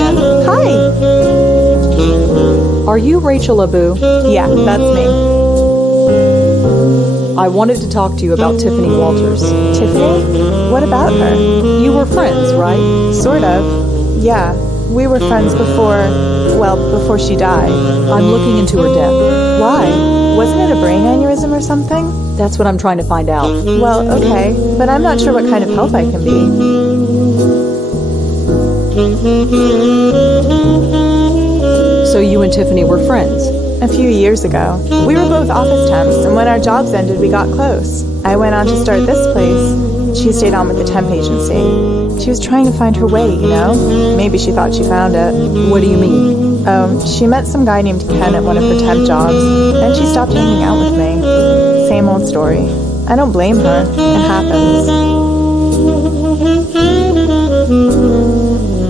again. Hi! Are you Rachel Abu? Yeah, that's me. I wanted to talk to you about Tiffany Walters. Tiffany? What about her? You were friends, right? Sort of. Yeah, we were friends before she died. I'm looking into her death. Why? Wasn't it a brain aneurysm or something? That's what I'm trying to find out. Well, okay, but I'm not sure what kind of help I can be. So you and Tiffany were friends? A few years ago. We were both office temps, and when our jobs ended, we got close. I went on to start this place. She stayed on with the temp agency. She was trying to find her way, you know? Maybe she thought she found it. What do you mean? She met some guy named Ken at one of her temp jobs, and she stopped hanging out with me. Same old story. I don't blame her. It happens.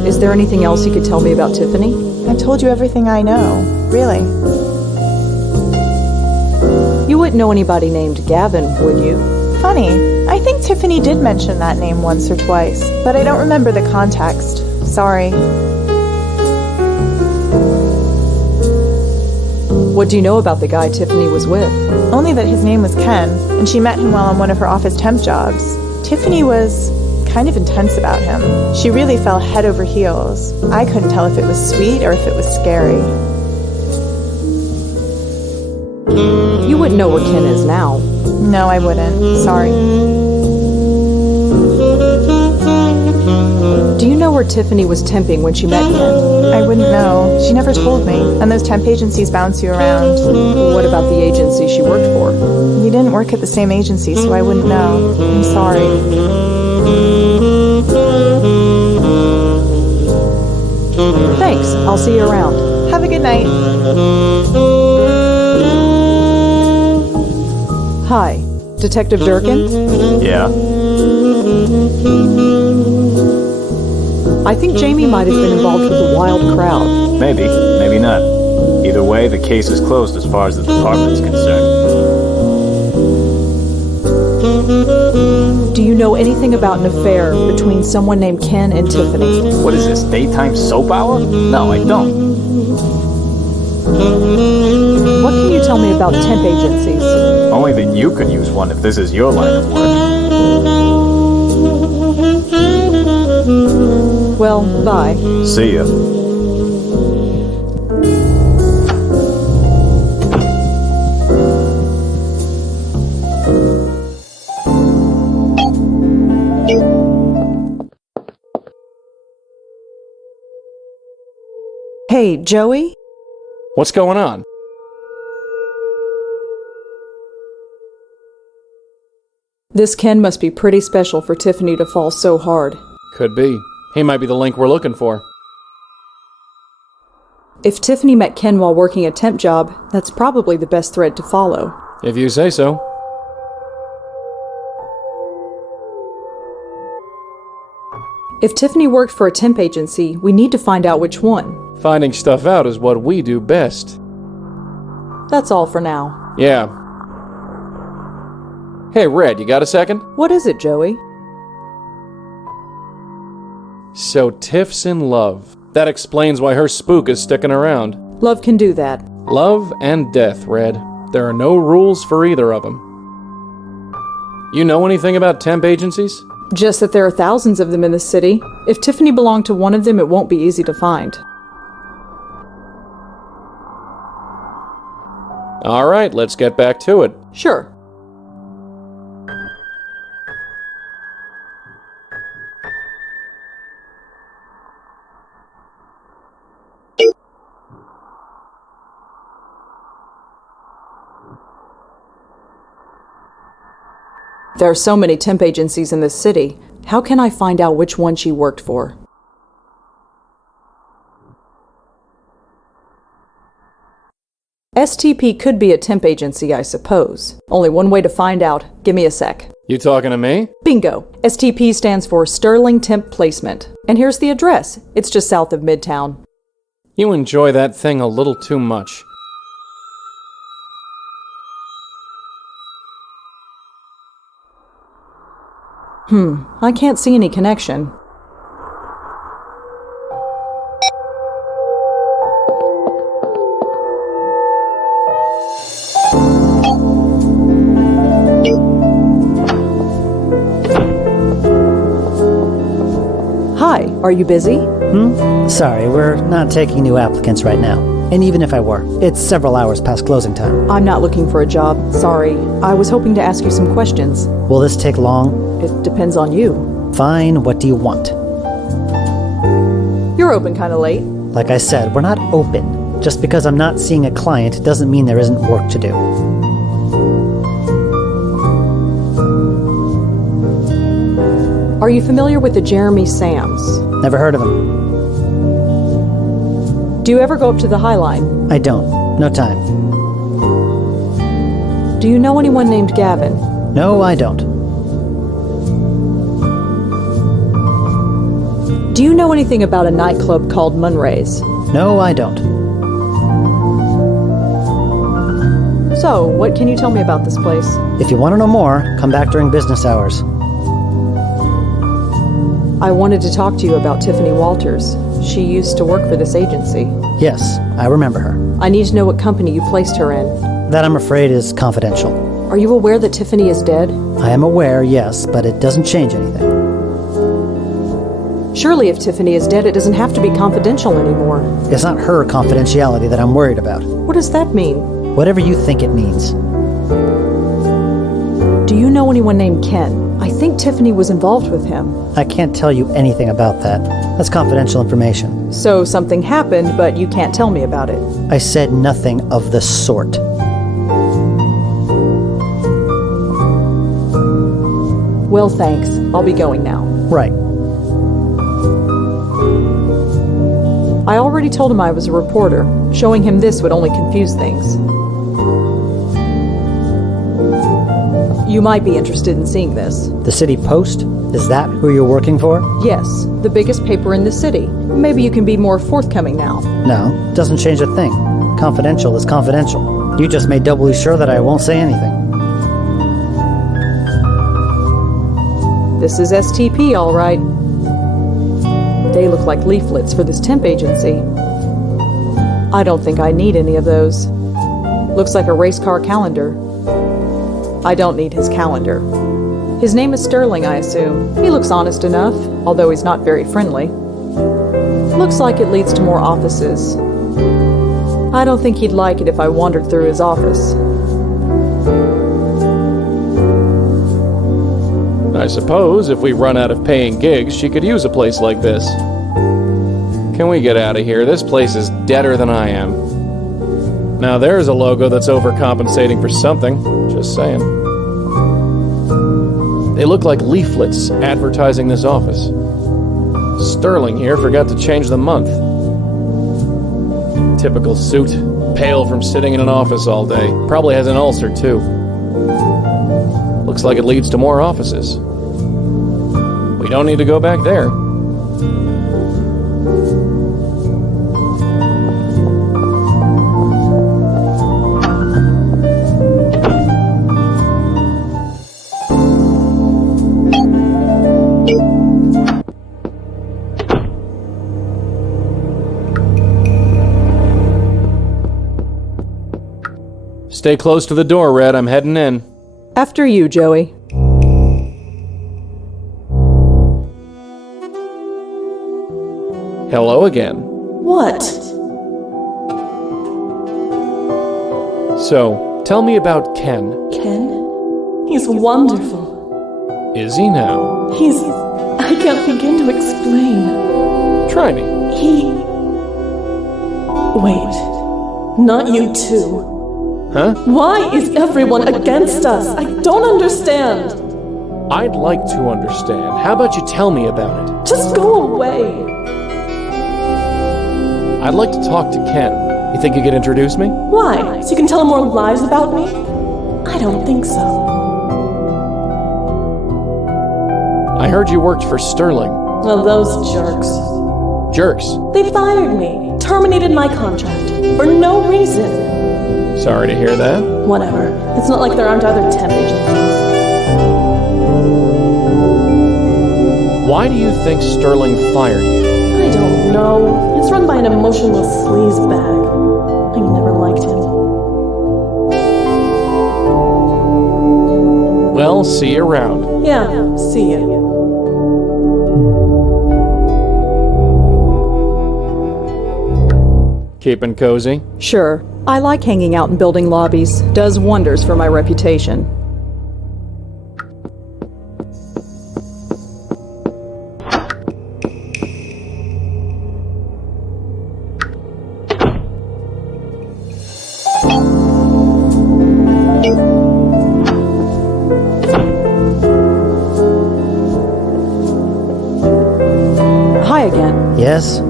Is there anything else you could tell me about Tiffany? I told you everything I know. Really. You wouldn't know anybody named Gavin, would you? Funny. I think Tiffany did mention that name once or twice, but I don't remember the context. Sorry. What do you know about the guy Tiffany was with? Only that his name was Ken, and she met him while on one of her office temp jobs. Tiffany was kind of intense about him. She really fell head over heels. I couldn't tell if it was sweet or if it was scary. You wouldn't know where Ken is now. No, I wouldn't. Sorry. Do you know where Tiffany was temping when she met Ken? I wouldn't know. She never told me. And those temp agencies bounce you around. What about the agency she worked for? We didn't work at the same agency, so I wouldn't know. I'm sorry. Thanks. I'll see you around. Have a good night. Hi. Detective Durkin? Yeah? I think Jamie might have been involved with a wild crowd. Maybe, maybe not. Either way, the case is closed as far as the department's concerned. Do you know anything about an affair between someone named Ken and Tiffany? What is this, daytime soap hour? No, I don't. What can you tell me about temp agencies? Only that you could use one if this is your line of work. Well, bye. See ya. Hey, Joey? What's going on? This Ken must be pretty special for Tiffany to fall so hard. Could be. He might be the link we're looking for. If Tiffany met Ken while working a temp job, that's probably the best thread to follow. If you say so. If Tiffany worked for a temp agency, we need to find out which one. Finding stuff out is what we do best. That's all for now. Yeah. Hey, Red, you got a second? What is it, Joey? So Tiff's in love. That explains why her spook is sticking around. Love can do that. Love and death, Red. There are no rules for either of them. You know anything about temp agencies? Just that there are thousands of them in the city. If Tiffany belonged to one of them, it won't be easy to find. All right, let's get back to it. Sure. There are so many temp agencies in this city. How can I find out which one she worked for? STP could be a temp agency, I suppose. Only one way to find out. Give me a sec. You talking to me? Bingo. STP stands for Sterling Temp Placement. And here's the address. It's just south of Midtown. You enjoy that thing a little too much. I can't see any connection. Are you busy? Sorry, we're not taking new applicants right now. And even if I were, it's several hours past closing time. I'm not looking for a job. Sorry. I was hoping to ask you some questions. Will this take long? It depends on you. Fine, what do you want? You're open kind of late. Like I said, we're not open. Just because I'm not seeing a client doesn't mean there isn't work to do. Are you familiar with the Jeremy Sams? Never heard of him. Do you ever go up to the High Line? I don't. No time. Do you know anyone named Gavin? No, I don't. Do you know anything about a nightclub called Munray's? No, I don't. So, what can you tell me about this place? If you want to know more, come back during business hours. I wanted to talk to you about Tiffany Walters. She used to work for this agency. Yes, I remember her. I need to know what company you placed her in. That, I'm afraid, is confidential. Are you aware that Tiffany is dead? I am aware, yes, but it doesn't change anything. Surely if Tiffany is dead, it doesn't have to be confidential anymore. It's not her confidentiality that I'm worried about. What does that mean? Whatever you think it means. Do you know anyone named Ken? I think Tiffany was involved with him. I can't tell you anything about that. That's confidential information. So something happened, but you can't tell me about it. I said nothing of the sort. Well, thanks. I'll be going now. Right. I already told him I was a reporter. Showing him this would only confuse things. You might be interested in seeing this. The City Post? Is that who you're working for? Yes, the biggest paper in the city. Maybe you can be more forthcoming now. No, doesn't change a thing. Confidential is confidential. You just made doubly sure that I won't say anything. This is STP, all right. They look like leaflets for this temp agency. I don't think I need any of those. Looks like a race car calendar. I don't need his calendar. His name is Sterling, I assume. He looks honest enough, although he's not very friendly. Looks like it leads to more offices. I don't think he'd like it if I wandered through his office. I suppose if we run out of paying gigs, she could use a place like this. Can we get out of here? This place is deader than I am. Now there's a logo that's overcompensating for something. Just saying. They look like leaflets advertising this office. Sterling here forgot to change the month. Typical suit. Pale from sitting in an office all day. Probably has an ulcer too. Looks like it leads to more offices. We don't need to go back there. Stay close to the door, Red. I'm heading in. After you, Joey. Hello again. What? So, tell me about Ken. Ken? He's wonderful. Is he now? I can't begin to explain. Try me. Wait. Not you too. Huh? Why is everyone against us? I don't understand. I'd like to understand. How about you tell me about it? Just go away. I'd like to talk to Ken. You think you could introduce me? Why? So you can tell him more lies about me? I don't think so. I heard you worked for Sterling. Well, those jerks. Jerks. They fired me, terminated my contract, for no reason. Sorry to hear that. Whatever. It's not like there aren't other temp agencies. Why do you think Sterling fired you? I don't know. It's run by an emotionless sleazebag. I never liked him. Well, see you around. Yeah, see ya. Keeping cozy? Sure. I like hanging out in building lobbies. Does wonders for my reputation. Hi again. Yes?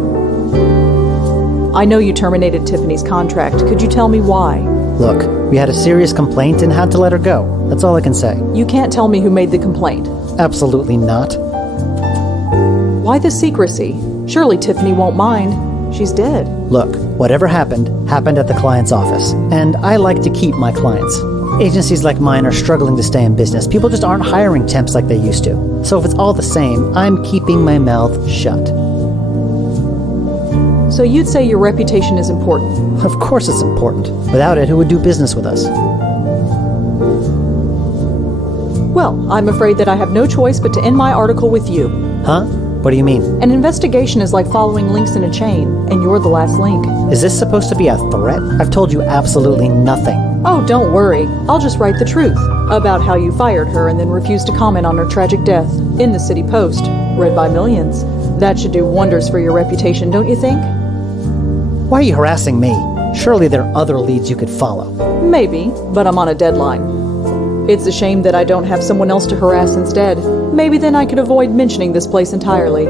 I know you terminated Tiffany's contract. Could you tell me why? Look, we had a serious complaint and had to let her go. That's all I can say. You can't tell me who made the complaint. Absolutely not. Why the secrecy? Surely Tiffany won't mind. She's dead. Look, whatever happened at the client's office. And I like to keep my clients. Agencies like mine are struggling to stay in business. People just aren't hiring temps like they used to. So if it's all the same, I'm keeping my mouth shut. So you'd say your reputation is important? Of course it's important. Without it, who would do business with us? Well, I'm afraid that I have no choice but to end my article with you. Huh? What do you mean? An investigation is like following links in a chain, and you're the last link. Is this supposed to be a threat? I've told you absolutely nothing. Oh, don't worry. I'll just write the truth about how you fired her and then refused to comment on her tragic death in the City Post, read by millions. That should do wonders for your reputation, don't you think? Why are you harassing me? Surely there are other leads you could follow. Maybe, but I'm on a deadline. It's a shame that I don't have someone else to harass instead. Maybe then I could avoid mentioning this place entirely.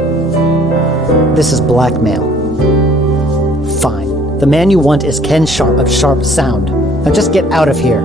This is blackmail. Fine. The man you want is Ken Sharpe of Sharpe Sound. Now just get out of here.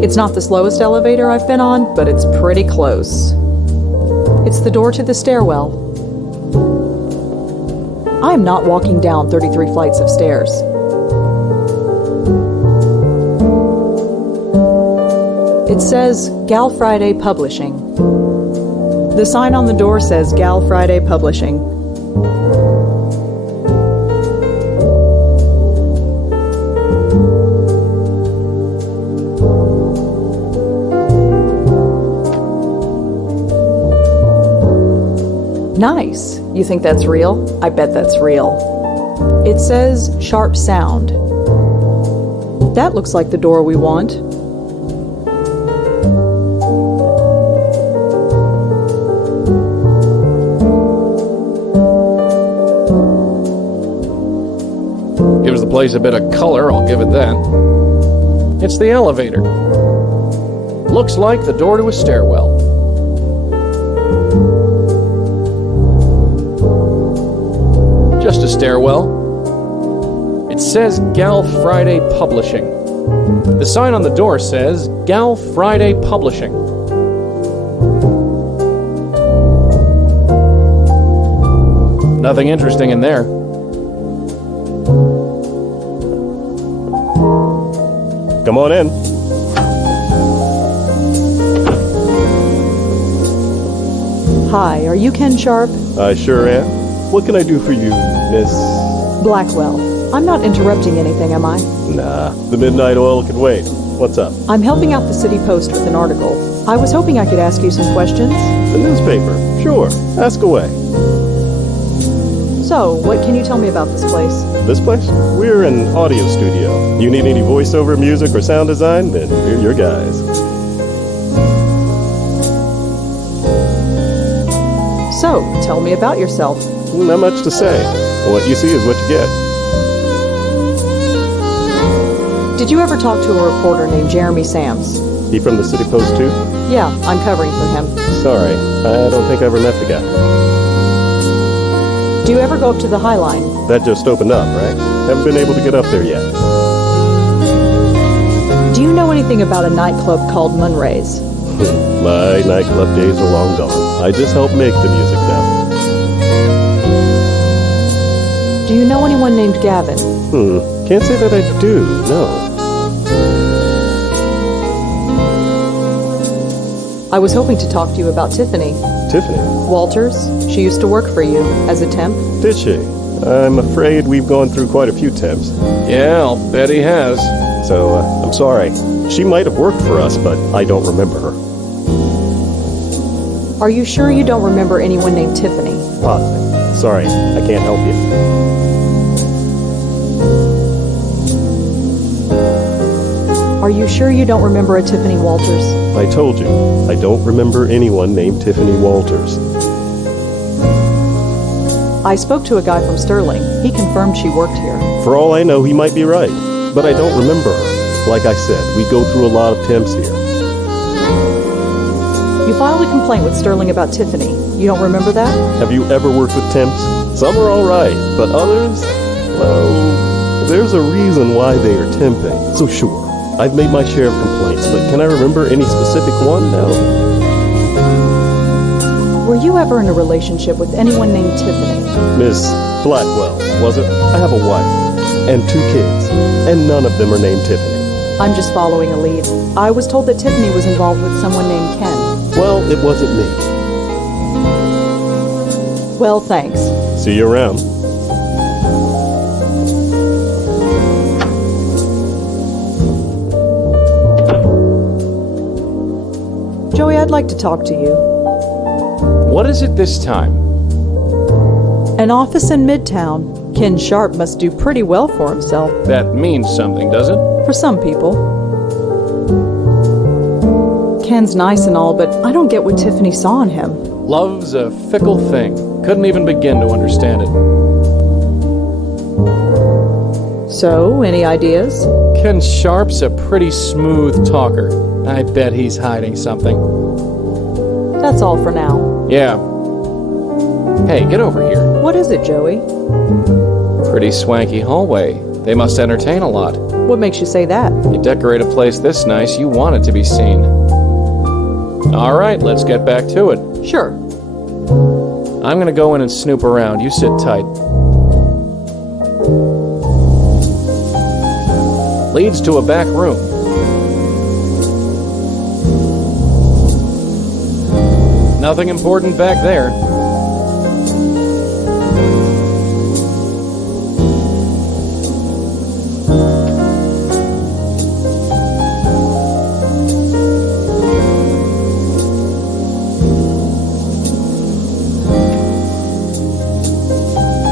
It's not the slowest elevator I've been on, but it's pretty close. It's the door to the stairwell. I am not walking down 33 flights of stairs. It says Gal Friday Publishing. The sign on the door says Gal Friday Publishing. Nice. You think that's real? I bet that's real. It says Sharpe Sound. That looks like the door we want. Gives the place a bit of color, I'll give it that. It's the elevator. Looks like the door to a stairwell. Just a stairwell. It says Gal Friday Publishing. The sign on the door says Gal Friday Publishing. Nothing interesting in there. Come on in. Hi, are you Ken Sharpe? I sure am. What can I do for you, Miss? Blackwell. I'm not interrupting anything, am I? Nah, the midnight oil can wait. What's up? I'm helping out the City Post with an article. I was hoping I could ask you some questions. The newspaper. Sure. Ask away. So, what can you tell me about this place? This place? We're an audio studio. You need any voiceover music or sound design? Then we're your guys. So, tell me about yourself. Not much to say. What you see is what you get. Did you ever talk to a reporter named Jeremy Sams? He from the City Post too? Yeah, I'm covering for him. Sorry, I don't think I ever met the guy. Do you ever go up to the High Line? That just opened up, right? Haven't been able to get up there yet. Do you know anything about a nightclub called Munray's? My nightclub days are long gone. I just help make the music now. Do you know anyone named Gavin? Can't say that I do, no. I was hoping to talk to you about Tiffany. Tiffany? Walters, she used to work for you as a temp. Did she? I'm afraid we've gone through quite a few temps. Yeah, I'll bet he has. So, I'm sorry. She might have worked for us, but I don't remember her. Are you sure you don't remember anyone named Tiffany? Positive. Sorry, I can't help you. Are you sure you don't remember a Tiffany Walters? I told you, I don't remember anyone named Tiffany Walters. I spoke to a guy from Sterling. He confirmed she worked here. For all I know, he might be right, but I don't remember her. Like I said, we go through a lot of temps here. You filed a complaint with Sterling about Tiffany. You don't remember that? Have you ever worked with temps? Some are all right, but others, well, there's a reason why they are temping. So sure, I've made my share of complaints, but can I remember any specific one? No. Were you ever in a relationship with anyone named Tiffany? Miss Blackwell, was it? I have a wife and 2 kids, and none of them are named Tiffany. I'm just following a lead. I was told that Tiffany was involved with someone named Ken. Well, it wasn't me. Well, thanks. See you around. Joey, I'd like to talk to you. What is it this time? An office in Midtown. Ken Sharpe must do pretty well for himself. That means something, does it? For some people. Ken's nice and all, but I don't get what Tiffany saw in him. Love's a fickle thing. Couldn't even begin to understand it. So, any ideas? Ken Sharpe's a pretty smooth talker. I bet he's hiding something. That's all for now. Yeah. Hey, get over here. What is it, Joey? Pretty swanky hallway. They must entertain a lot. What makes you say that? You decorate a place this nice, you want it to be seen. All right, let's get back to it. Sure. I'm gonna go in and snoop around. You sit tight. Leads to a back room. Nothing important back there.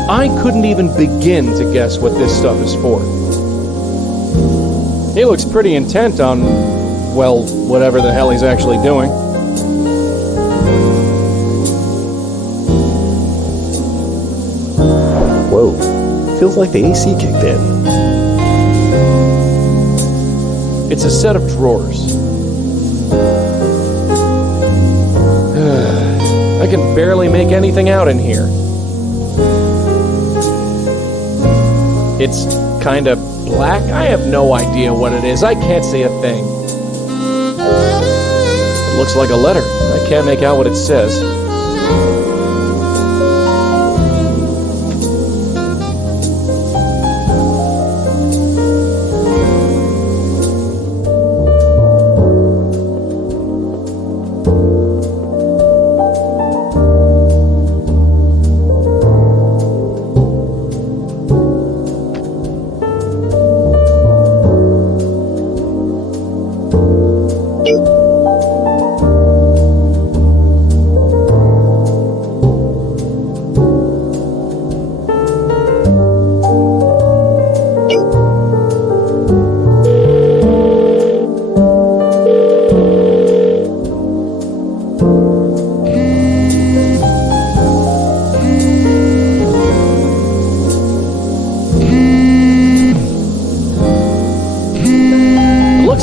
I couldn't even begin to guess what this stuff is for. He looks pretty intent on, well, whatever the hell he's actually doing. Whoa, feels like the AC kicked in. It's a set of drawers. I can barely make anything out in here. It's kind of black. I have no idea what it is. I can't see a thing. It looks like a letter. I can't make out what it says.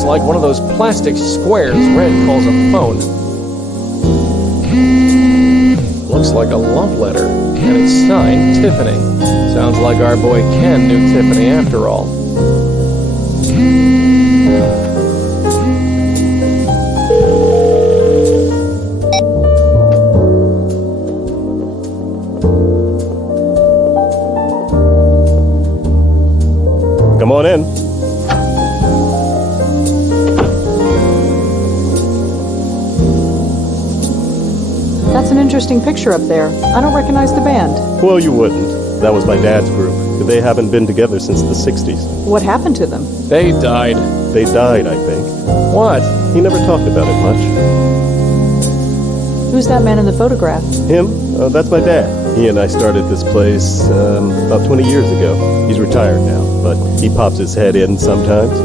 Like one of those plastic squares Red calls a phone. Looks looks like a love letter, and it's signed Tiffany. Sounds like our boy Ken knew Tiffany after all. Come on in. That's an interesting picture up there. I don't recognize the band. Well, you wouldn't. That was my dad's group. They haven't been together since the 60s. What happened to them? They died. They died, I think. What? He never talked about it much. Who's that man in the photograph? Him? That's my dad. He and I started this place about 20 years ago. He's retired now, but he pops his head in sometimes.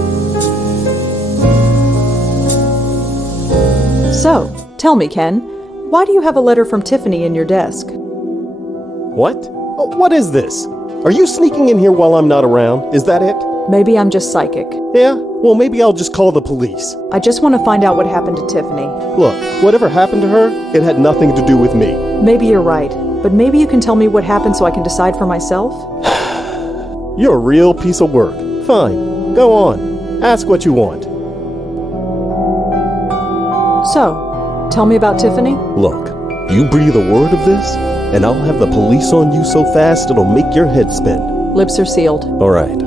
So, tell me, Ken, why do you have a letter from Tiffany in your desk? What? Oh, what is this? Are you sneaking in here while I'm not around? Is that it? Maybe I'm just psychic. Yeah? Well, maybe I'll just call the police. I just want to find out what happened to Tiffany. Look, whatever happened to her, it had nothing to do with me. Maybe you're right, but maybe you can tell me what happened so I can decide for myself? You're a real piece of work. Fine. Go on. Ask what you want. So, tell me about Tiffany? Look, you breathe a word of this, and I'll have the police on you so fast it'll make your head spin. Lips are sealed. All right.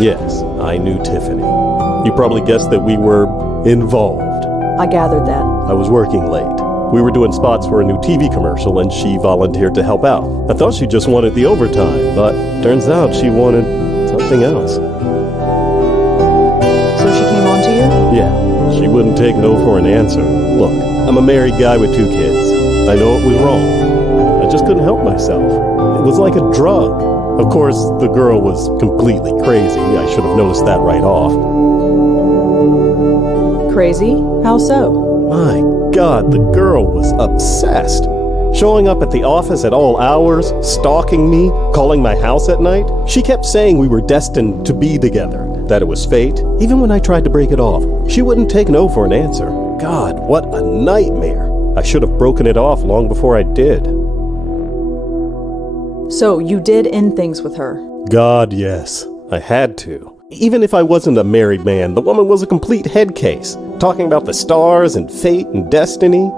Yes, I knew Tiffany. You probably guessed that we were involved. I gathered that. I was working late. We were doing spots for a new TV commercial, and she volunteered to help out. I thought she just wanted the overtime, but turns out she wanted something else. So she came on to you? Yeah, she wouldn't take no for an answer. Look, I'm a married guy with 2 kids. I know it was wrong. I just couldn't help myself. It was like a drug. Of course, the girl was completely crazy. I should have noticed that right off. Crazy? How so? My God, the girl was obsessed. Showing up at the office at all hours, stalking me, calling my house at night. She kept saying we were destined to be together, that it was fate. Even when I tried to break it off, she wouldn't take no for an answer. God, what a nightmare. I should have broken it off long before I did. So you did end things with her? God, yes. I had to. Even if I wasn't a married man, the woman was a complete head case, talking about the stars and fate and destiny.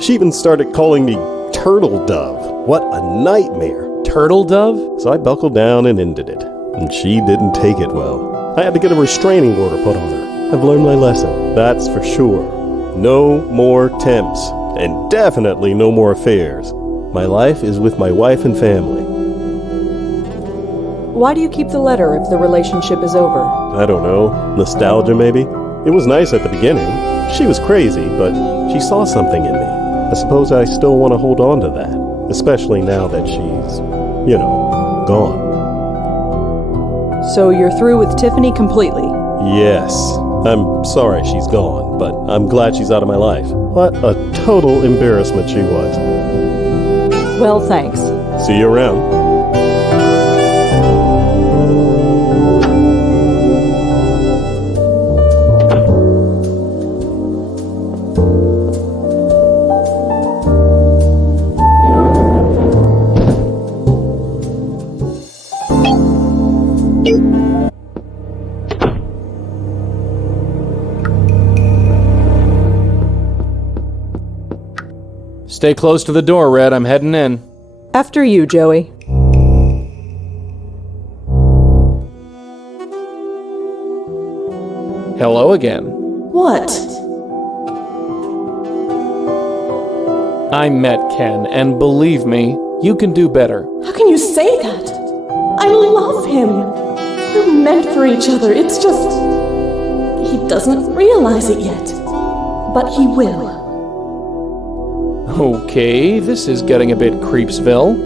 She even started calling me Turtle Dove. What a nightmare. Turtle Dove? So I buckled down and ended it, and she didn't take it well. I had to get a restraining order put on her. I've learned my lesson, that's for sure. No more temps, and definitely no more affairs. My life is with my wife and family. Why do you keep the letter if the relationship is over? I don't know. Nostalgia, maybe? It was nice at the beginning. She was crazy, but she saw something in me. I suppose I still want to hold on to that, especially now that she's, gone. So you're through with Tiffany completely? Yes. I'm sorry she's gone, but I'm glad she's out of my life. What a total embarrassment she was. Well, thanks. See you around. Stay close to the door, Red. I'm heading in. After you, Joey. Hello again. What? I met Ken, and believe me, you can do better. How can you say that? I love him. We're meant for each other. It's just... he doesn't realize it yet. But he will. Okay, this is getting a bit Creepsville.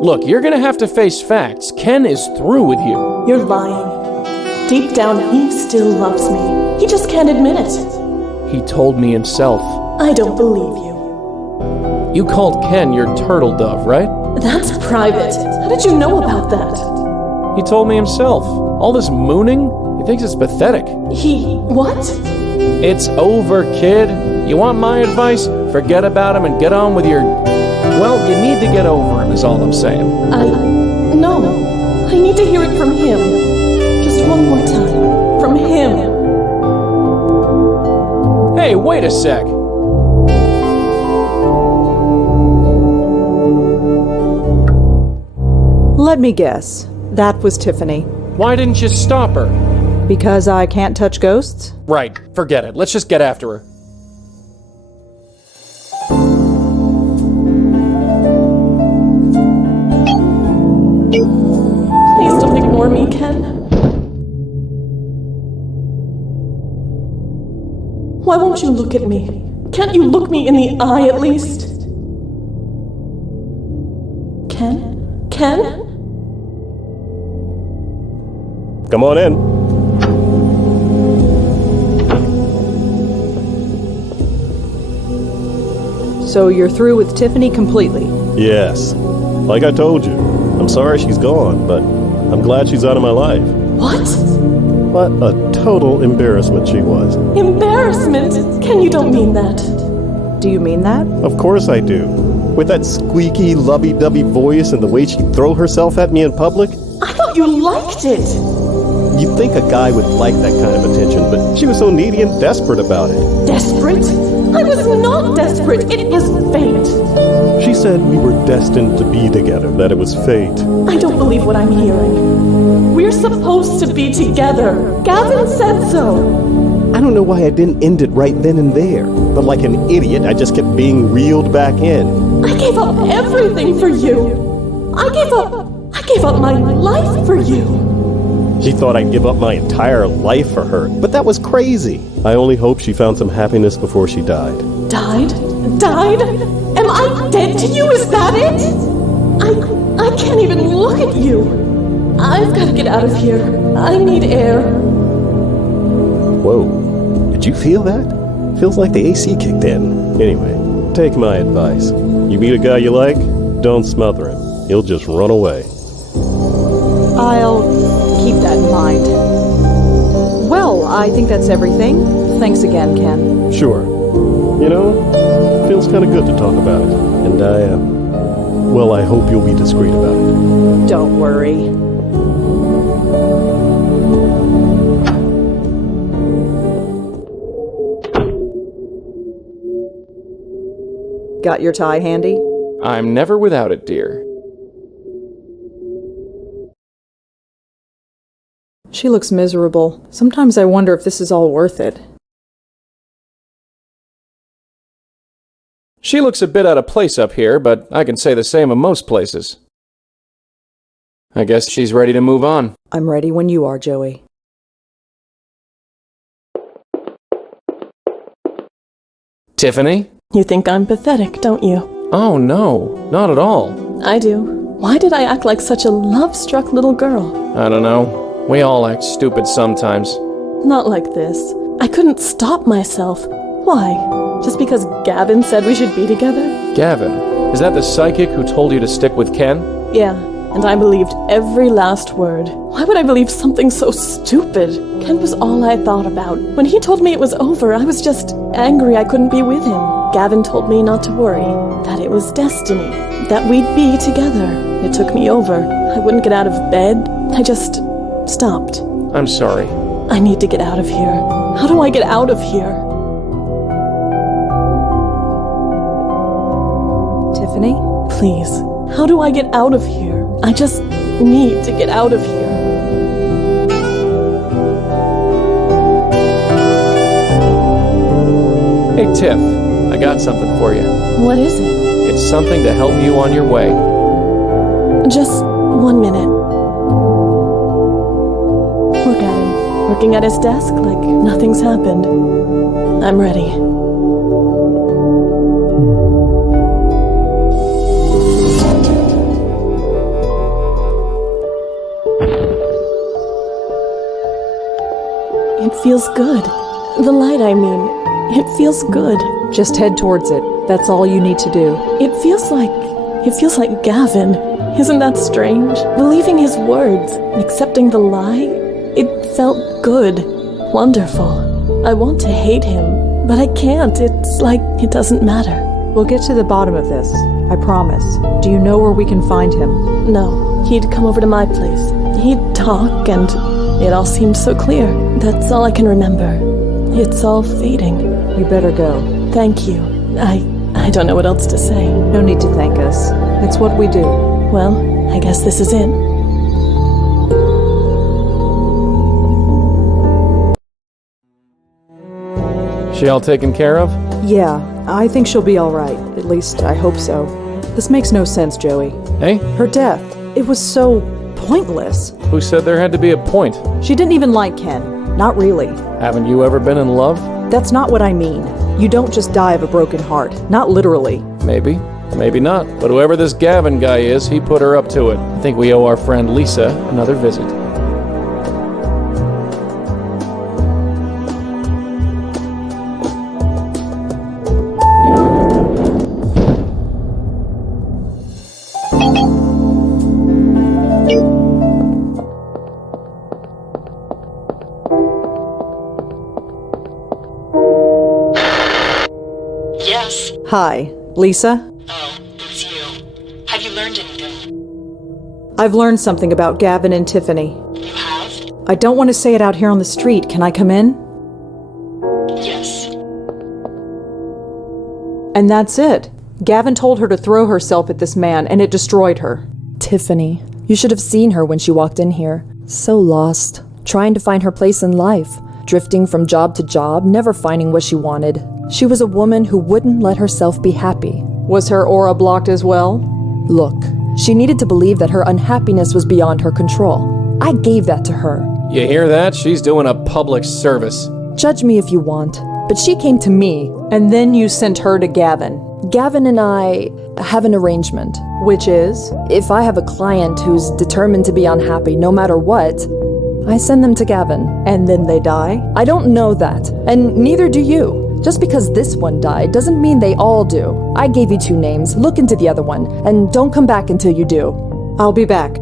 Look, you're gonna have to face facts. Ken is through with you. You're lying. Deep down, he still loves me. He just can't admit it. He told me himself. I don't believe you. You called Ken your turtle dove, right? That's private. How did you know about that? He told me himself. All this mooning? He thinks it's pathetic. He... what? It's over, kid. You want my advice? Forget about him and get on with your... Well, you need to get over him is all I'm saying. No. I need to hear it from him. Just one more time. From him. Hey, wait a sec. Let me guess. That was Tiffany. Why didn't you stop her? Because I can't touch ghosts? Right, forget it. Let's just get after her. Please don't ignore me, Ken. Why won't you look at me? Can't you look me in the eye at least? Ken? Ken? Come on in. So you're through with Tiffany completely? Yes. Like I told you, I'm sorry she's gone, but I'm glad she's out of my life. What? What a total embarrassment she was. Embarrassment? Ken, you don't mean that. Do you mean that? Of course I do. With that squeaky, lovey-dovey voice and the way she'd throw herself at me in public. I thought you liked it. You'd think a guy would like that kind of attention, but she was so needy and desperate about it. Desperate? I was not desperate. It was fate. She said we were destined to be together, that it was fate. I don't believe what I'm hearing. We're supposed to be together. Gavin said so. I don't know why I didn't end it right then and there, but like an idiot, I just kept being reeled back in. I gave up everything for you. I gave up my life for you. She thought I'd give up my entire life for her, but that was crazy. I only hope she found some happiness before she died. Died? Died? Am I dead to you? Is that it? I can't even look at you. I've got to get out of here. I need air. Whoa, did you feel that? Feels like the AC kicked in. Anyway, take my advice. You meet a guy you like, don't smother him. He'll just run away. I'll keep that in mind. Well, I think that's everything. Thanks again, Ken. Sure. You know, feels kind of good to talk about it. And I hope you'll be discreet about it. Don't worry. Got your tie handy? I'm never without it, dear. She looks miserable. Sometimes I wonder if this is all worth it. She looks a bit out of place up here, but I can say the same of most places. I guess she's ready to move on. I'm ready when you are, Joey. Tiffany? You think I'm pathetic, don't you? Oh no, not at all. I do. Why did I act like such a love-struck little girl? I don't know. We all act stupid sometimes. Not like this. I couldn't stop myself. Why? Just because Gavin said we should be together? Gavin? Is that the psychic who told you to stick with Ken? Yeah, and I believed every last word. Why would I believe something so stupid? Ken was all I thought about. When he told me it was over, I was just angry I couldn't be with him. Gavin told me not to worry, that it was destiny, that we'd be together. It took me over. I wouldn't get out of bed. I just stopped. I'm sorry. I need to get out of here. How do I get out of here? Tiffany? Please, how do I get out of here? I just need to get out of here. Hey, Tiff, I got something for you. What is it? It's something to help you on your way. Just 1 minute. Look at him, working at his desk like nothing's happened. I'm ready. It feels good. The light, I mean. It feels good. Just head towards it. That's all you need to do. It feels like Gavin. Isn't that strange? Believing his words, accepting the lie, it felt good. Wonderful. I want to hate him, but I can't. It's like it doesn't matter. We'll get to the bottom of this, I promise. Do you know where we can find him? No, he'd come over to my place. He'd talk, and it all seemed so clear. That's all I can remember. It's all fading. You better go. Thank you. I don't know what else to say. No need to thank us. It's what we do. Well, I guess this is it. She all taken care of? Yeah, I think she'll be all right. At least, I hope so. This makes no sense, Joey. Hey? Her death. It was so pointless. Who said there had to be a point? She didn't even like Ken. Not really. Haven't you ever been in love? That's not what I mean. You don't just die of a broken heart. Not literally. Maybe. Maybe not. But whoever this Gavin guy is, he put her up to it. I think we owe our friend Lisa another visit. Yes. Hi, Lisa? Oh, it's you. Have you learned anything? I've learned something about Gavin and Tiffany. You have? I don't want to say it out here on the street. Can I come in? Yes. And that's it. Gavin told her to throw herself at this man, and it destroyed her. Tiffany. You should have seen her when she walked in here. So lost. Trying to find her place in life. Drifting from job to job, never finding what she wanted. She was a woman who wouldn't let herself be happy. Was her aura blocked as well? Look, she needed to believe that her unhappiness was beyond her control. I gave that to her. You hear that? She's doing a public service. Judge me if you want, but she came to me. And then you sent her to Gavin. Gavin and I have an arrangement. Which is? If I have a client who's determined to be unhappy no matter what, I send them to Gavin. And then they die? I don't know that, and neither do you. Just because this one died doesn't mean they all do. I gave you 2 names. Look into the other one, and don't come back until you do. I'll be back.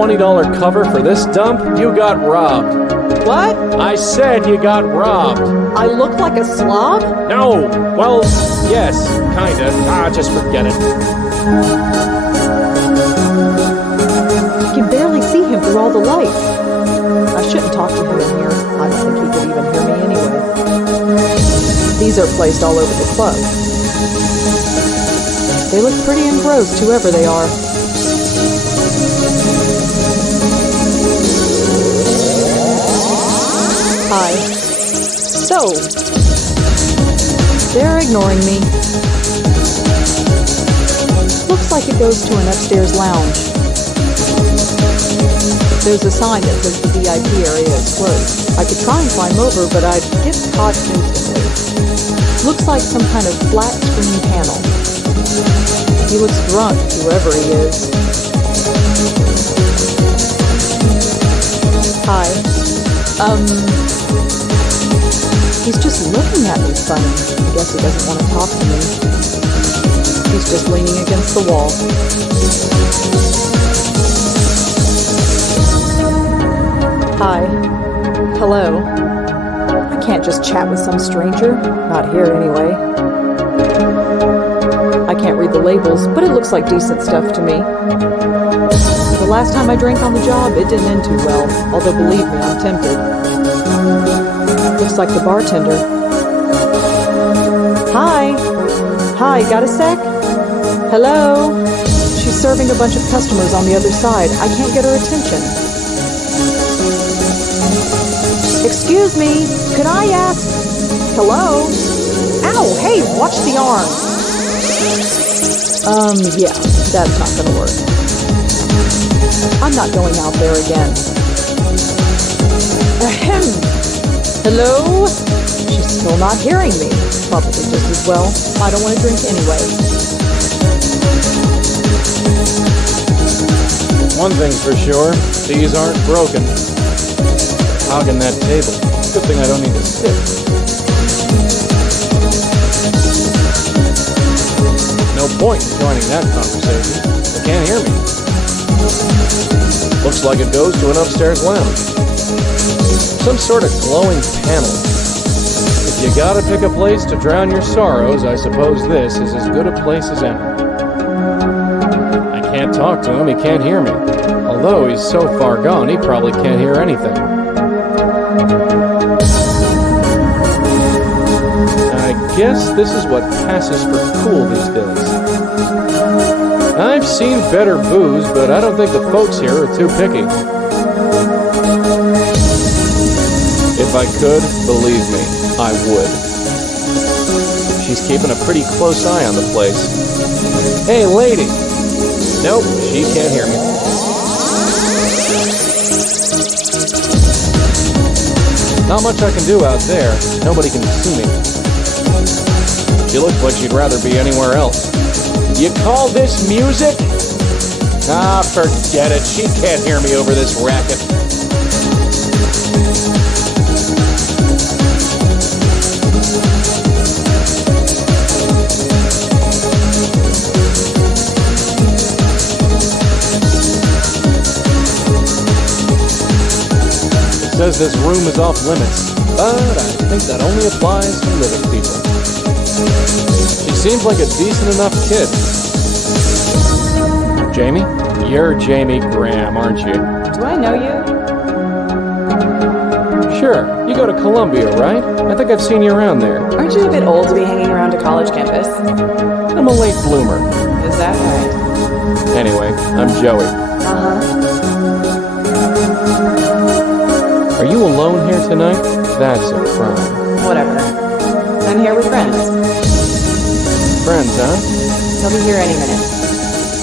$20 cover for this dump? You got robbed. What? I said you got robbed. I look like a slob? No. Well, yes, kinda. Just forget it. You can barely see him through all the light. I shouldn't talk to him in here. I don't think he could even hear me anyway. These are placed all over the club. They look pretty engrossed, whoever they are. Hi. So, they're ignoring me. Looks like it goes to an upstairs lounge. There's a sign that says the VIP area is closed. I could try and climb over, but I'd get caught instantly. Looks like some kind of flat screen panel. He looks drunk, whoever he is. Hi. He's just looking at me funny. I guess he doesn't want to talk to me. He's just leaning against the wall. Hi. Hello. I can't just chat with some stranger. Not here, anyway. I can't can't read the labels, but it looks like decent stuff to me. The last time I drank on the job, it didn't end too well, although believe me, I'm tempted. Looks like the bartender. Hi. Hi, got a sec? Hello? She's serving a bunch of customers on the other side. I can't get her attention. Excuse me, could I ask? Hello? Ow, hey, watch the arm. Yeah, that's not gonna work. I'm not going out there again. Ahem. Hello? She's still not hearing me. Probably just as well. I don't want to drink anyway. One thing's for sure, these aren't broken. Hogging that table. Good thing I don't need to sit. No point in joining that conversation. They can't hear me. Looks like it goes to an upstairs lounge. Some sort of glowing panel. If you gotta pick a place to drown your sorrows, I suppose this is as good a place as any. I can't talk to him, he can't hear me. Although he's so far gone, he probably can't hear anything. I guess this is what passes for cool these days. I've seen better booze, but I don't think the folks here are too picky. If I could, believe me, I would. She's keeping a pretty close eye on the place. Hey, lady! Nope, she can't hear me. Not much I can do out there. Nobody can see me. She looks like she'd rather be anywhere else. You call this music? Ah, forget it. She can't hear me over this racket. It says this room is off limits, but I think that only applies to living people. She seems like a decent enough kid. Jamie? You're Jamie Graham, aren't you? Do I know you? Sure. You go to Columbia, right? I think I've seen you around there. Aren't you a bit old to be hanging around a college campus? I'm a late bloomer. Is that right? Anyway, I'm Joey. Uh-huh. Are you alone here tonight? That's a crime. Whatever. I'm here with friends. Friends, huh? They'll be here any minute.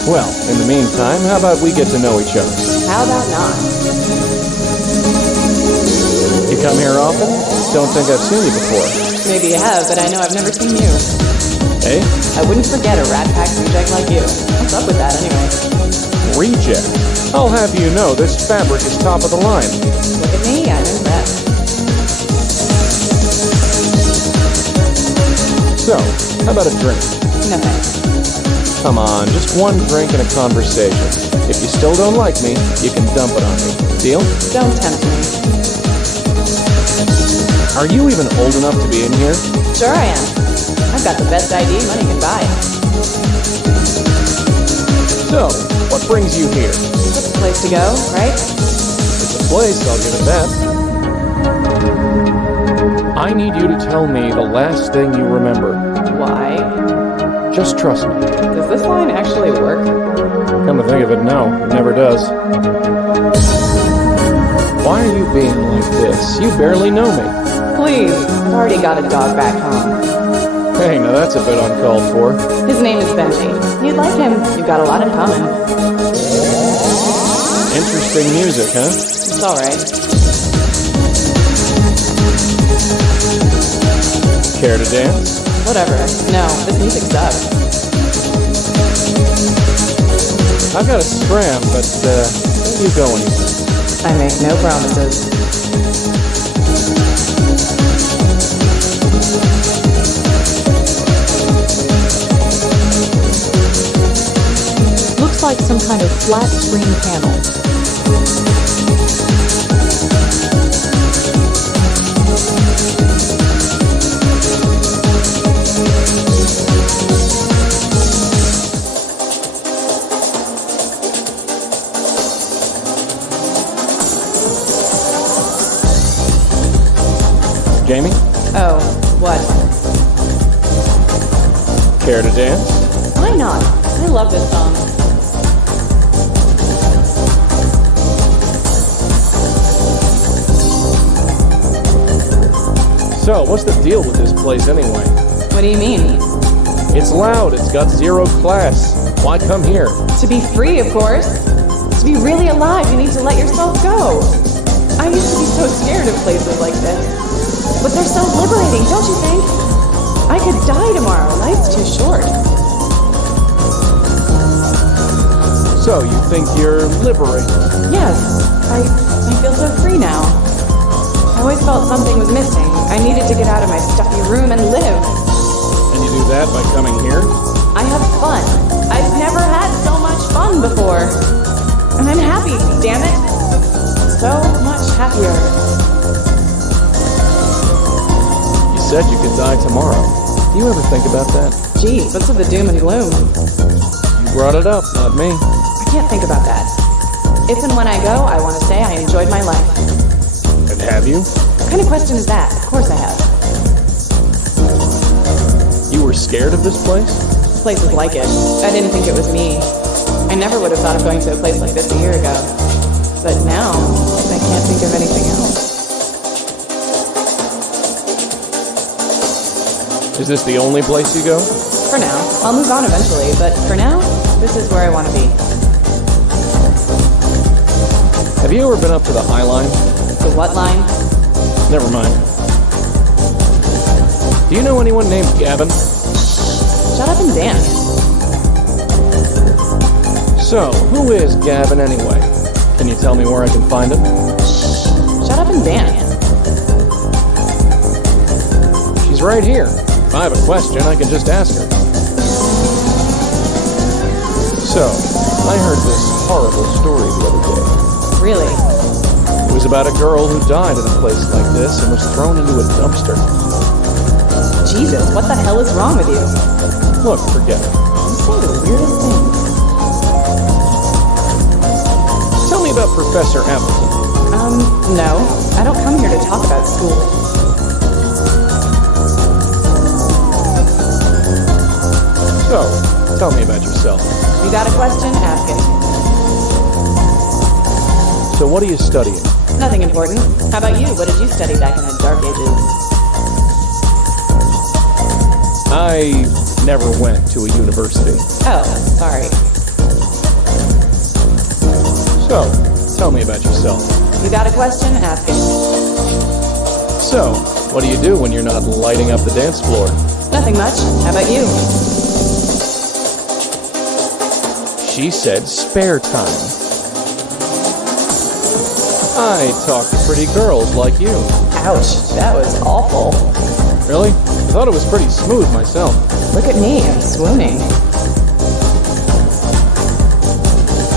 Well, in the meantime, how about we get to know each other? How about not? You come here often? Don't think I've seen you before. Maybe you have, but I know I've never seen you. Hey? I wouldn't forget a rat pack reject like you. What's up with that anyway? Reject? I'll have you know this fabric is top of the line. Look at me, I'm impressed. So, how about a drink? No thanks. Come on, just one drink and a conversation. If you still don't like me, you can dump it on me. Deal? Don't tempt me. Are you even old enough to be in here? Sure I am. I've got the best ID money can buy. So, what brings you here? It's a place to go, right? It's a place, I'll give it that. I need you to tell me the last thing you remember. Why? Just trust me. Does this line actually work? Come to think of it, no, it never does. Why are you being like this? You barely know me. Please, I've already got a dog back home. Hey, now that's a bit uncalled for. His name is Benji. You'd like him. You've got a lot in common. Interesting music, huh? It's alright. Care to dance? Whatever. No, this music sucks. I've got a scram, but don't you go anywhere. I make no promises. Looks like some kind of flat screen panel. Care to dance? Why not? I love this song. So, what's the deal with this place anyway? What do you mean? It's loud, it's got zero class. Why come here? To be free, of course. To be really alive, you need to let yourself go. I used to be so scared of places like this. But they're so liberating, don't you think? I could die tomorrow. Life's too short. So, you think you're liberated? Yes, I feel so free now. I always felt something was missing. I needed to get out of my stuffy room and live. And you do that by coming here? I have fun. I've never had so much fun before. And I'm happy, damn it. So much happier. You said you could die tomorrow. Do you ever think about that? Geez, what's with the doom and gloom? You brought it up, not me. I can't think about that. If and when I go, I want to say I enjoyed my life. And have you? What kind of question is that? Of course I have. You were scared of this place? Places like it. I didn't think it was me. I never would have thought of going to a place like this a year ago. But now, I can't think of anything else. Is this the only place you go? For now. I'll move on eventually, but for now, this is where I want to be. Have you ever been up to the High Line? The what line? Never mind. Do you know anyone named Gavin? Shut up and dance. So, who is Gavin anyway? Can you tell me where I can find him? Shut up and dance. She's right here. If I have a question, I can just ask her. So, I heard this horrible story the other day. Really? It was about a girl who died in a place like this and was thrown into a dumpster. Jesus, what the hell is wrong with you? Look, forget it. You say the weirdest things. Tell me about Professor Appleton. No. I don't come here to talk about school. So, tell me about yourself. You got a question? Ask it. So what are you studying? Nothing important. How about you? What did you study back in the dark ages? I never went to a university. Oh, sorry. So, tell me about yourself. You got a question? Ask it. So, what do you do when you're not lighting up the dance floor? Nothing much. How about you? She said spare time. I talk to pretty girls like you. Ouch, that was awful. Really? I thought it was pretty smooth myself. Look at me, I'm swooning.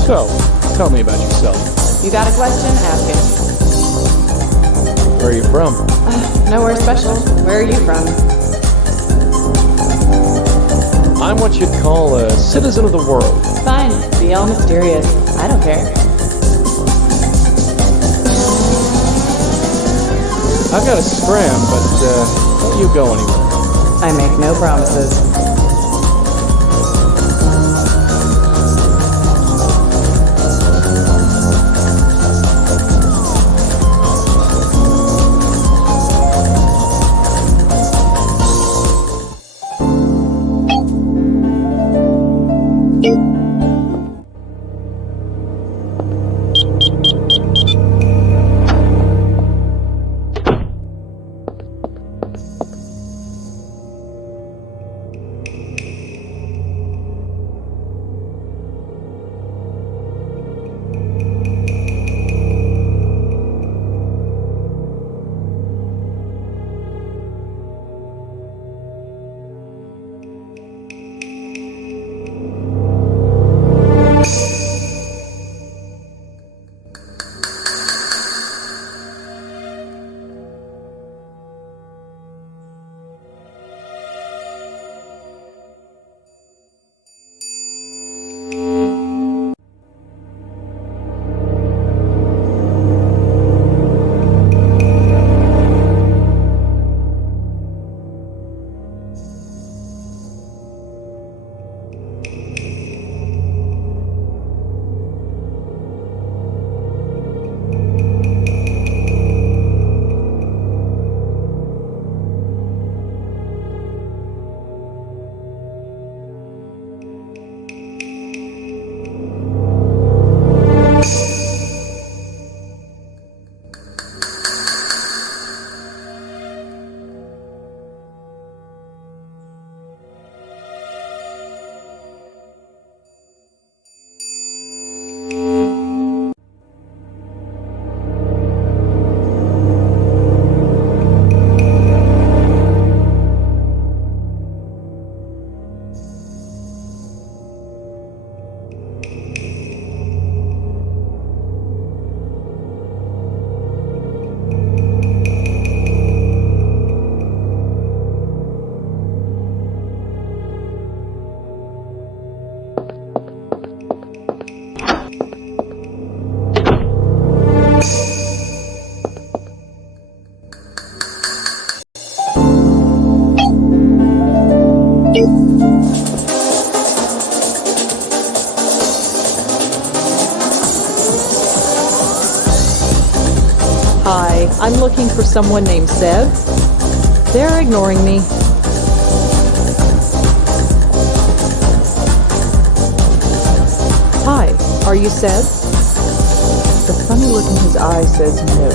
So, tell me about yourself. You got a question? Ask it. Where are you from? Nowhere special. Where are you from? I'm what you'd call a citizen of the world. Fine, be all mysterious. I don't care. I've got a scram, but don't you go anywhere. I make no promises. I'm looking for someone named Seb. They're ignoring me. Hi, are you Seb? The funny look in his eye says no.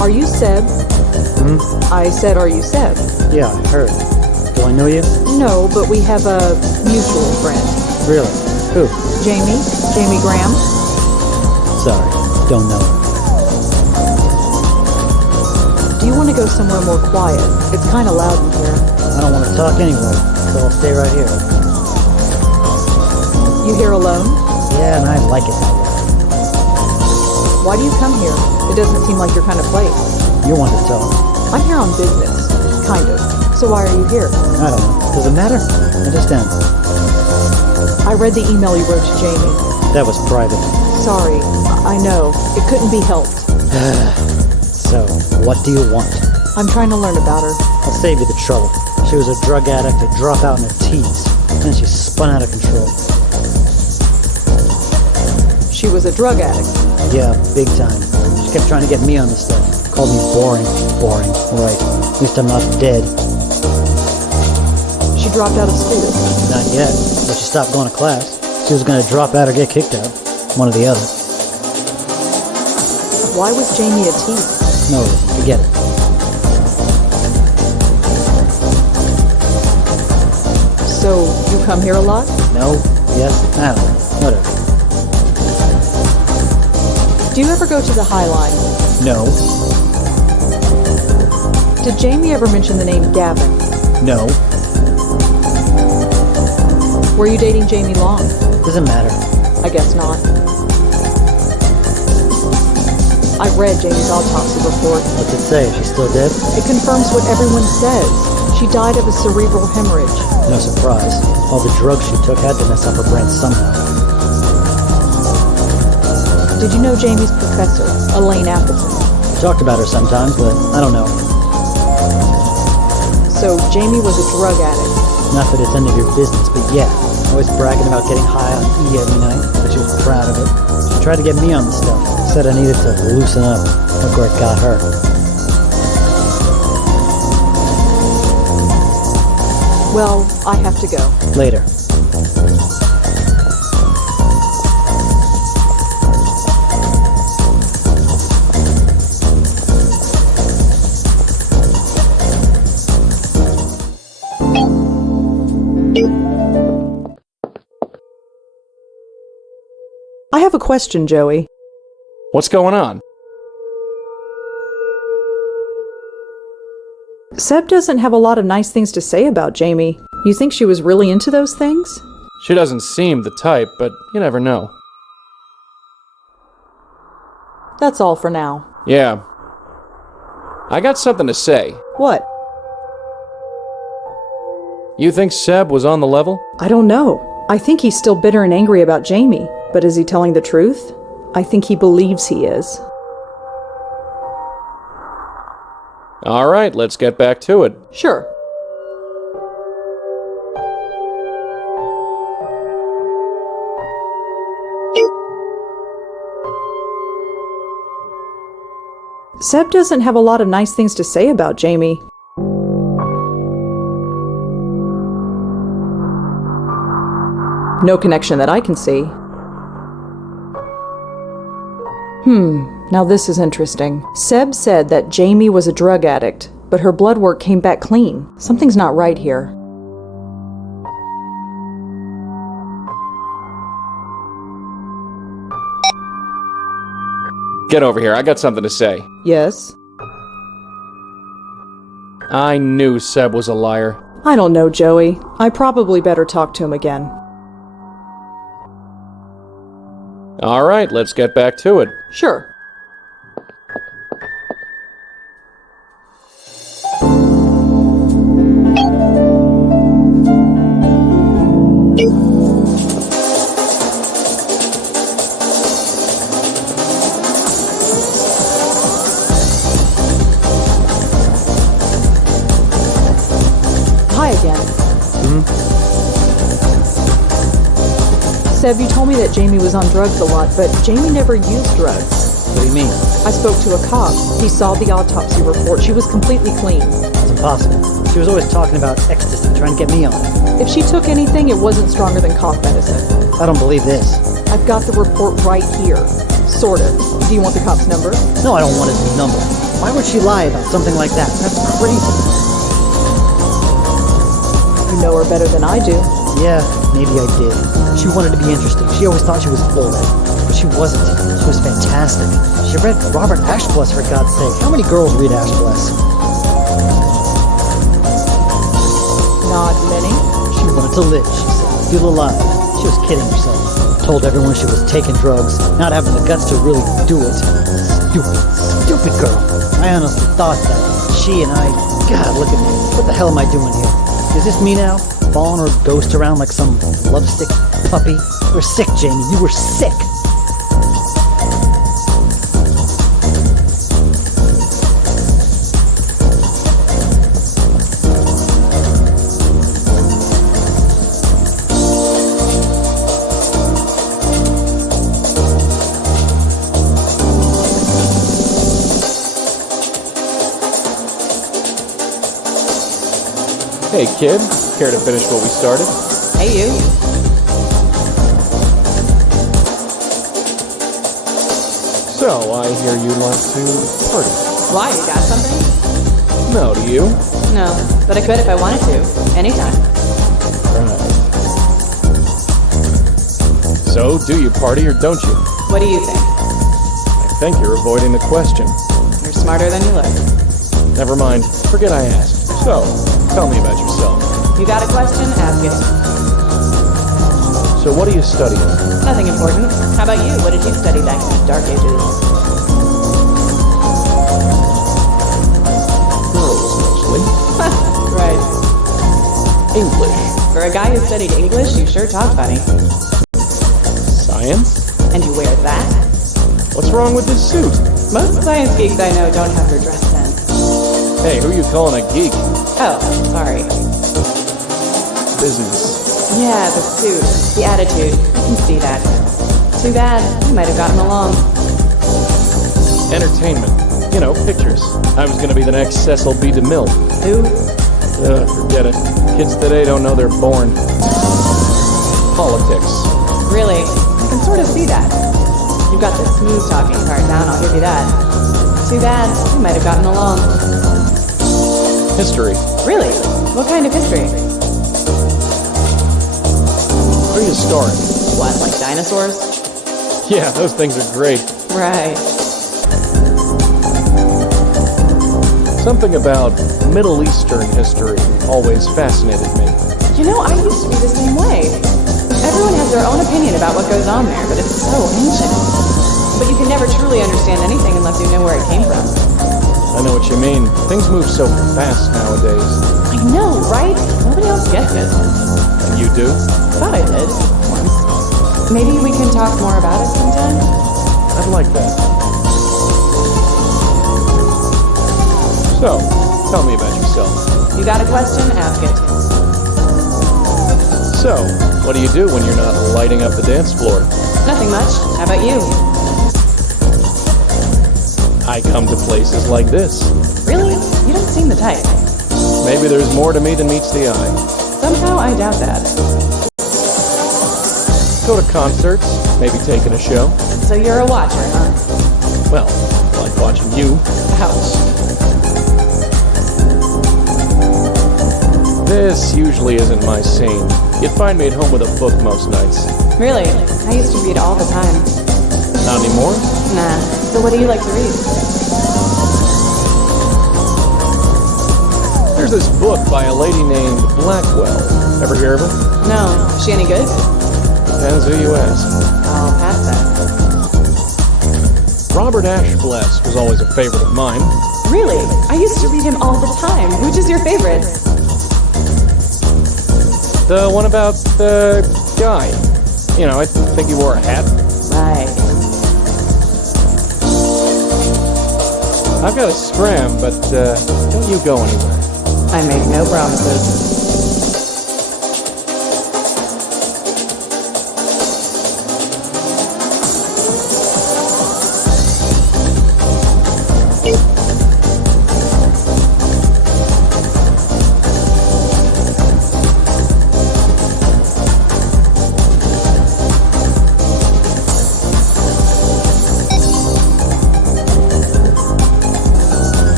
Are you Seb? I said, are you Seb? Yeah, I heard. Do I know you? No, but we have a mutual friend. Really? Who? Jamie? Jamie Graham? Sorry, don't know her. Do you want to go somewhere more quiet? It's kind of loud in here. I don't want to talk anyway, so I'll stay right here. You here alone? Yeah, and I like it that way. Why do you come here? It doesn't seem like your kind of place. You want to talk. I'm here on business. Kind of. So why are you here? I don't know. Does it matter? I just am. I read the email you wrote to Jamie. That was private. Sorry. I know. It couldn't be helped. So, what do you want? I'm trying to learn about her. I'll save you the trouble. She was a drug addict, a dropout, and a tease. Then she spun out of control. She was a drug addict. Yeah, big time. She kept trying to get me on the stuff. Called me boring. Boring. Right. At least I'm not dead. She dropped out of school. Not yet. But she stopped going to class. She was going to drop out or get kicked out. One or the other. Why was Jamie a tease? No, forget it. So, you come here a lot? No, yes, I don't know. Whatever. Do you ever go to the High Line? No. Did Jamie ever mention the name Gavin? No. Were you dating Jamie long? Doesn't matter. I guess not. I read Jamie's autopsy report. What's it say? She's still dead? It confirms what everyone says. She died of a cerebral hemorrhage. No surprise. All the drugs she took had to mess up her brain somehow. Did you know Jamie's professor, Elaine Appleton? Talked about her sometimes, but I don't know. So Jamie was a drug addict. Not that it's any of your business, but yeah. Always bragging about getting high on E every night, but she was proud of it. She tried to get me on the stuff. Said I needed to loosen up. Look where it got her. Well, I have to go. Later. I have a question, Joey. What's going on? Seb doesn't have a lot of nice things to say about Jamie. You think she was really into those things? She doesn't seem the type, but you never know. That's all for now. Yeah. I got something to say. What? You think Seb was on the level? I don't know. I think he's still bitter and angry about Jamie. But is he telling the truth? I think he believes he is. All right, let's get back to it. Sure. Seb doesn't have a lot of nice things to say about Jamie. No connection that I can see. Now this is interesting. Seb said that Jamie was a drug addict, but her blood work came back clean. Something's not right here. Get over here, I got something to say. Yes? I knew Seb was a liar. I don't know, Joey. I probably better talk to him again. All right, let's get back to it. Sure. Hi again. Seb, you told me that Jamie was on drugs a lot, but Jamie never used drugs. What do you mean? I spoke to a cop. He saw the autopsy report. She was completely clean. It's impossible. She was always talking about ecstasy, trying to get me on it. If she took anything, it wasn't stronger than cough medicine. I don't believe this. I've got the report right here. Sort of. Do you want the cop's number? No, I don't want his number. Why would she lie about something like that? That's crazy. You know her better than I do. Yeah, maybe I did. She wanted to be interesting. She always thought she was boring. But she wasn't. She was fantastic. She read Robert Ashbless, for God's sake. How many girls read Ashbless? Not many. She wanted to live, she said. Feel alive. She was kidding herself. Told everyone she was taking drugs, not having the guts to really do it. Stupid girl. I honestly thought that she and I... God, look at me. What the hell am I doing here? Is this me now? Following her ghost around like some lovesick puppy? You were sick, Jamie. You were sick. Hey, kid. Care to finish what we started? Hey, you. So, I hear you like to party. Why? You got something? No, do you? No, but I could if I wanted to. Anytime. Right. So, do you party or don't you? What do you think? I think you're avoiding the question. You're smarter than you look. Never mind. Forget I asked. So, tell me about yourself. You got a question? Ask it. So what are you studying? Nothing important. How about you? What did you study back in the Dark Ages? Girls, mostly. Right. English. For a guy who studied English, you sure talk funny. Science? And you wear that? What's wrong with this suit? Most science geeks I know don't have their dress sense. Hey, who you calling a geek? Oh, sorry. Business. Yeah, the suit, the attitude. I can see that. Too bad. We might have gotten along. Entertainment. You know, pictures. I was gonna be the next Cecil B. DeMille. Who? Forget it. Kids today don't know they're born. Politics. Really? I can sort of see that. You've got the smooth talking part down, I'll give you that. Too bad. We might have gotten along. History. Really? What kind of history? Prehistoric. What, like dinosaurs? Yeah, those things are great. Right. Something about Middle Eastern history always fascinated me. You know, I used to be the same way. Everyone has their own opinion about what goes on there, but it's so ancient. But you can never truly understand anything unless you know where it came from. I know what you mean. Things move so fast nowadays. I know, right? Nobody else gets it. And you do? Thought I did. Once. Maybe we can talk more about it sometime? I'd like that. So, tell me about yourself. You got a question? Ask it. So, what do you do when you're not lighting up the dance floor? Nothing much. How about you? I come to places like this. Really? You don't seem the type. Maybe there's more to me than meets the eye. Somehow I doubt that. Go to concerts, maybe taking a show. So you're a watcher, huh? Well, I like watching you. Ouch. This usually isn't my scene. You'd find me at home with a book most nights. Really? I used to read all the time. Not anymore? Nah. So what do you like to read? There's this book by a lady named Blackwell. Ever hear of her? No. Is she any good? Depends who you ask. I'll pass that. Robert Ashbless was always a favorite of mine. Really? I used to read him all the time. Which is your favorite? The one about the guy. You know, I think he wore a hat. Right. I've got a scram, but don't you go anywhere. I make no promises.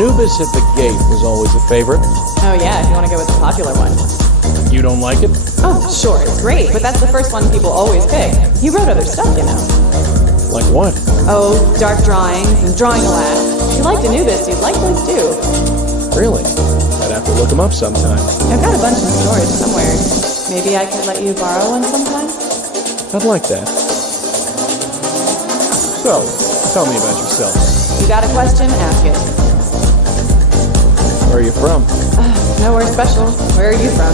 Anubis at the Gate was always a favorite. Oh yeah, if you want to go with the popular one. You don't like it? Oh, sure, it's great, but that's the first one people always pick. You wrote other stuff, you know. Like what? Oh, dark drawings and drawing a laugh. If you liked Anubis, you'd like those too. Really? I'd have to look them up sometime. I've got a bunch in storage somewhere. Maybe I could let you borrow one sometime? I'd like that. So, tell me about yourself. You got a question? Ask it. Where are you from? Nowhere special. Where are you from?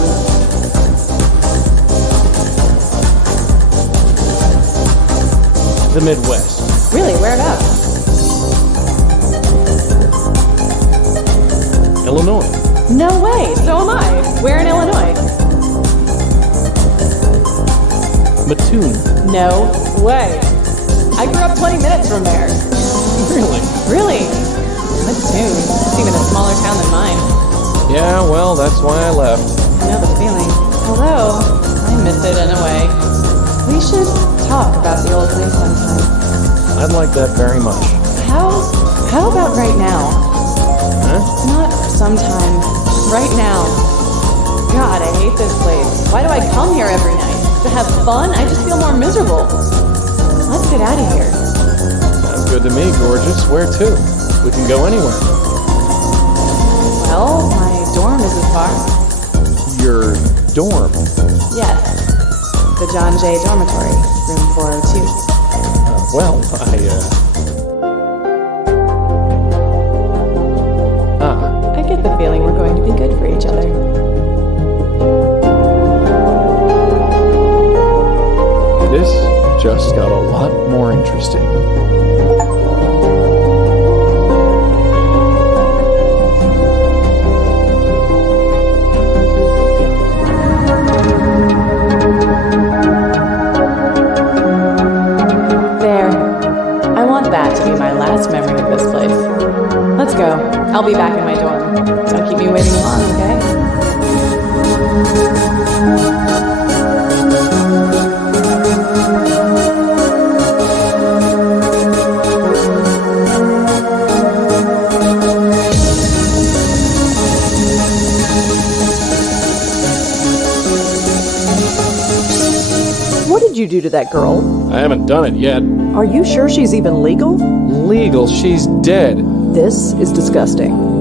The Midwest. Really? Whereabouts? Illinois. No way! So am I. Where in Illinois? Mattoon. No way. I grew up 20 minutes from there. Really? Really? Mattoon. It's even a smaller town than mine. Yeah, well, that's why I left. I know the feeling. Although, I miss it in a way. We should talk about the old place sometime. I'd like that very much. How about right now? Huh? Not sometime. Right now. God, I hate this place. Why do I come here every night? To have fun? I just feel more miserable. Let's get out of here. Sounds good to me, gorgeous. Where to? We can go anywhere. Well, my dorm isn't far. Your dorm? Yes. The John Jay Dormitory, room 402. Well, I get the feeling we're going to be good for each other. This just got a lot more interesting. That to be my last memory of this place. Let's go. I'll be back in my dorm. Don't keep me waiting long, What did you do to that girl? I haven't done it yet. Are you sure she's even legal? Legal? She's dead. This is disgusting.